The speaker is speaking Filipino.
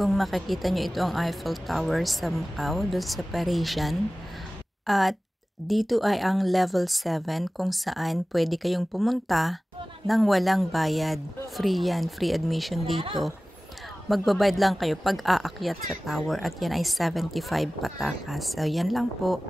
Kung makikita nyo, ito ang Eiffel Tower sa Macau, doon sa Parisian. At dito ay ang level 7 kung saan pwede kayong pumunta nang walang bayad. Free yan, free admission dito. Magbabayad lang kayo pag aakyat sa tower at yan ay 75 patakas. So yan lang po.